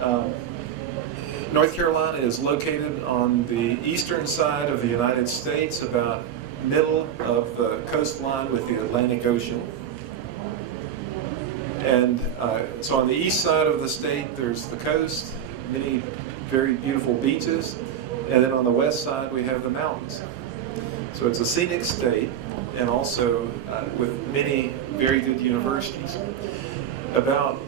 Um, North Carolina is located on the eastern side of the United States, about middle of the coastline with the Atlantic Ocean. And so on the east side of the state, there's the coast, many very beautiful beaches, and then on the west side we have the mountains. So it's a scenic state, and also with many very good universities. About,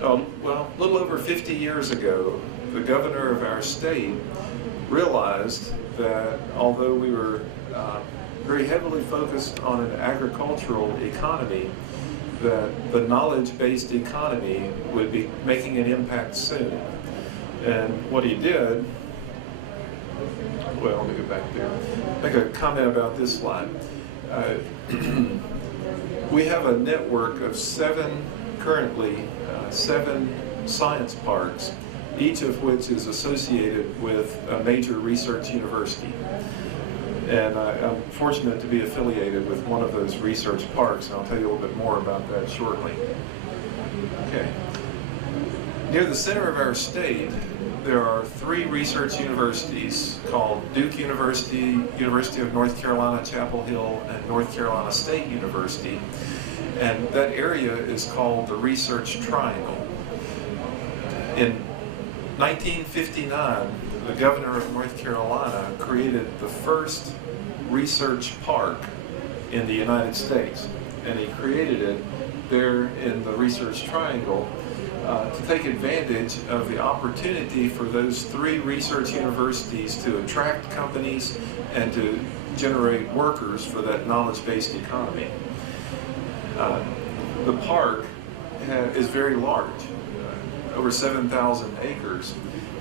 well, a little over 50 years ago, the governor of our state realized that although we were very heavily focused on an agricultural economy, that the knowledge-based economy would be making an impact soon. And what he did, well, let me go back there, make a comment about this slide. We have a network of currently seven science parks, each of which is associated with a major research university. And I'm fortunate to be affiliated with one of those research parks, and I'll tell you a little bit more about that shortly. Okay. Near the center of our state, there are three research universities called Duke University, University of North Carolina, Chapel Hill, and North Carolina State University. And that area is called the Research Triangle. In 1959, the governor of North Carolina created the first research park in the United States. And he created it there in the Research Triangle to take advantage of the opportunity for those three research universities to attract companies and to generate workers for that knowledge-based economy. The park is very large, over 7,000 acres,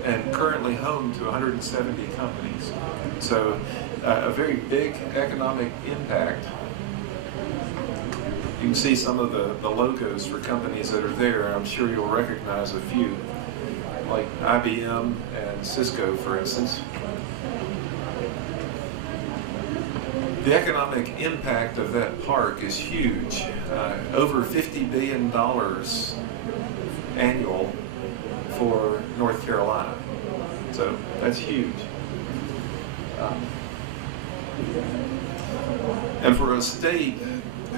and currently home to 170 companies. So a very big economic impact. You can see some of the logos for companies that are there, and I'm sure you'll recognize a few, like IBM and Cisco, for instance. The economic impact of that park is huge, over $50 billion annual for North Carolina. So that's huge. And for a state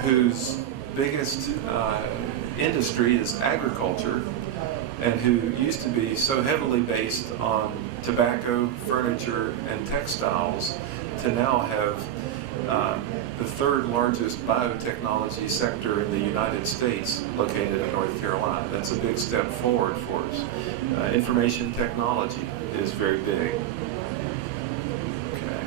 whose biggest industry is agriculture, and who used to be so heavily based on tobacco, furniture, and textiles, to now have the third largest biotechnology sector in the United States located in North Carolina. That's a big step forward for us. Information technology is very big. Okay.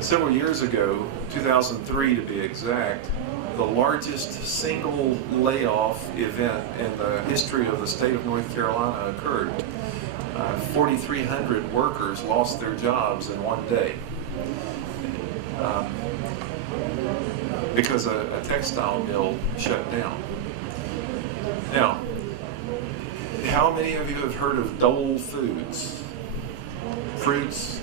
Several years ago, 2003 to be exact, the largest single layoff event in the history of the state of North Carolina occurred. 4,300 workers lost their jobs in one day because a textile mill shut down. Now, how many of you have heard of Dole Foods? Fruits,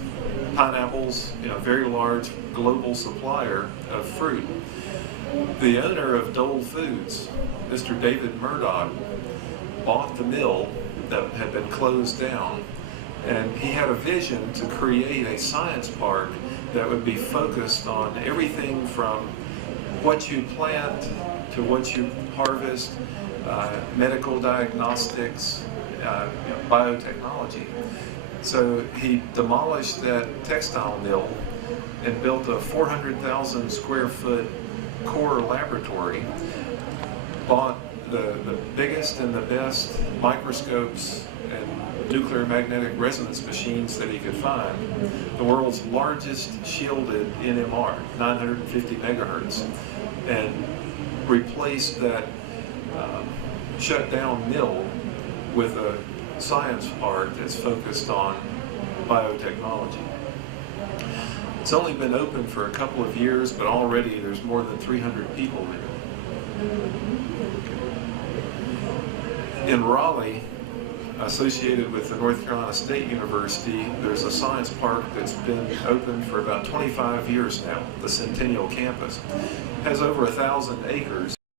pineapples, very large global supplier of fruit. The owner of Dole Foods, Mr. David Murdoch, bought the mill that had been closed down, and he had a vision to create a science park that would be focused on everything from what you plant to what you harvest, medical diagnostics, biotechnology. So he demolished that textile mill and built a 400,000 square foot core laboratory, bought the biggest and the best microscopes and nuclear magnetic resonance machines that he could find, the world's largest shielded NMR, 950 megahertz, and replaced that shut down mill with a science park that's focused on biotechnology. It's only been open for a couple of years, but already there's more than 300 people there. In Raleigh, associated with the North Carolina State University, there's a science park that's been open for about 25 years now, the Centennial Campus. It has over 1,000 acres.